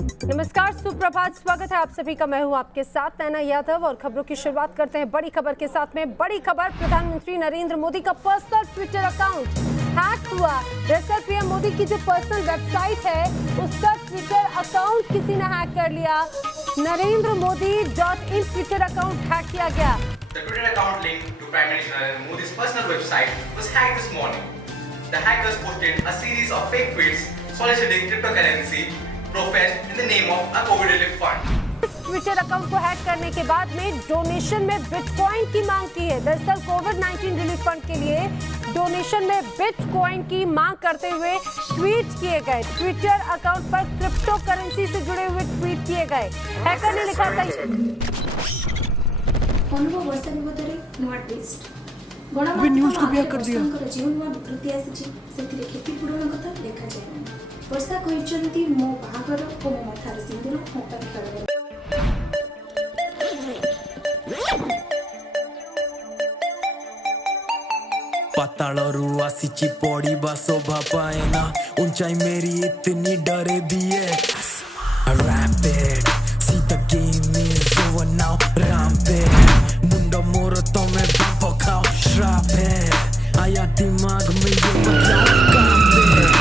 नमस्कार, सुप्रभात, स्वागत है आप सभी का। मैं हूं आपके साथ नैना यादव और खबरों की शुरुआत करते हैं बड़ी खबर के साथ में। बड़ी खबर, प्रधानमंत्री नरेंद्र मोदी का पर्सनल ट्विटर अकाउंट हैक हुआ। दरअसल पीएम मोदी की जो पर्सनल वेबसाइट है उसका ट्विटर अकाउंट किसी ने हैक कर लिया। NarendraModi.in ट्विटर अकाउंट हैक किया गया। The Twitter account linked to Prime Minister Narendra Modi's personal website was hacked this morning. The hackers posted a series of fake tweets soliciting cryptocurrency professed in the name of a COVID relief fund. इस Twitter account को hack करने के बाद में donation में bitcoin की मांग की है। दरअसल कोविड-19 रिलीफ फंड के लिए डोनेशन में बिटकॉइन की मांग करते हुए ट्वीट किए गए। ट्विटर अकाउंट पर क्रिप्टो करेंसी से जुड़े हुए ट्वीट किए गए। हैकर ने लिखा था ଅନୁଭବ ବର୍ଷା ବିପଦରେ ନୂଆ ଟ୍ୱିଷ୍ଟ वे न्यूज़ को भी हैक कर दिया। ଯେଉଁ ନୂଆ ବିକୃତି ଆସିଛି ସେଥିରେ କ୍ଷତିପୂରଣ କଥା ଲେଖାଯାଏ ନାହିଁ। ବର୍ଷା କହିଛନ୍ତି ମୋ ବାହାଘର ଓ ମୋ ମଥାରେ ସିନ୍ଦୁର ମୋ ପାଇଁ ଖେଳ। पातालरू आसीची पड़ीबा शोभा पाएना ऊंचाई मेरी इतनी डरे भी है। Rapid, see the game is over now. Rampant, मुंडा मोर तो मैं बापा खाओ श्राप है। आया दिमाग में ये बदलाव काम पे।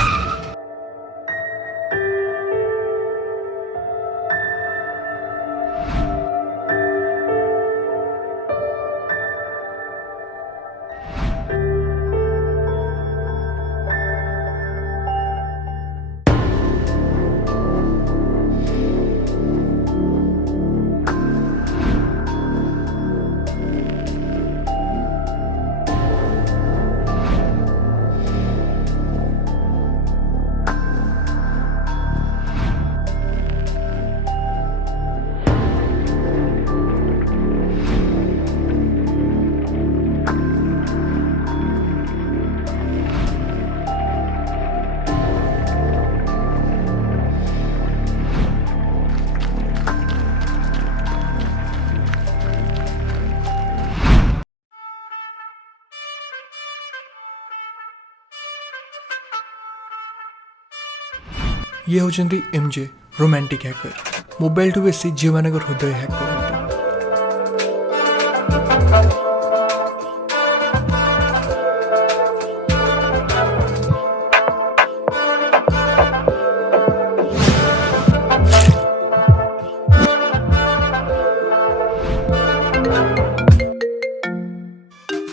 ये होचंदी एमजे रोमांटिक हैकर मोबाइल टू बेसी जीवनगर हृदय हैक करते।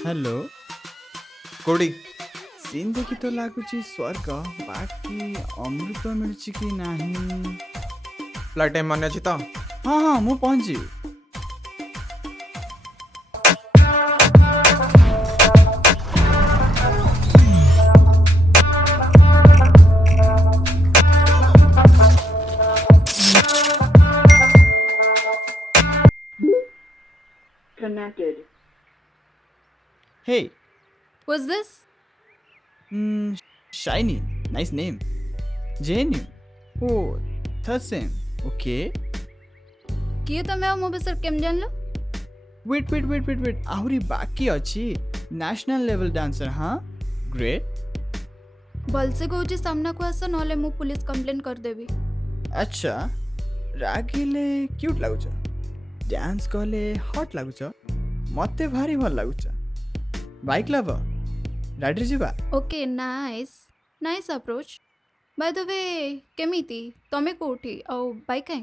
हेलो कोडी सीन देखी तो लागुची स्वर्ग बाकी अमृत मिलची कि नहीं। फ्लाइट टाइम मान्य अछि त हाँ हाँ मु पहुंची। Connected. Hey, Who's this? shiny, nice name. JNU. Oh, third same. Okay. किए तमे मो बिसर केम जानलो? Wait. आहुरी बाकी अच्छी नेशनल लेवल डांसर हाँ ग्रेट। भलसे कहूची सामना को आस नहले मु पुलिस कंप्लेन कर देबी। अच्छा रागिले क्यूट लागुच डांस कले हॉट लागुच मते भारी भल लागुच बाइक लवर राइडर जीवा। Okay nice approach. By the way केमिति तमे कोठी औ बाइक काई?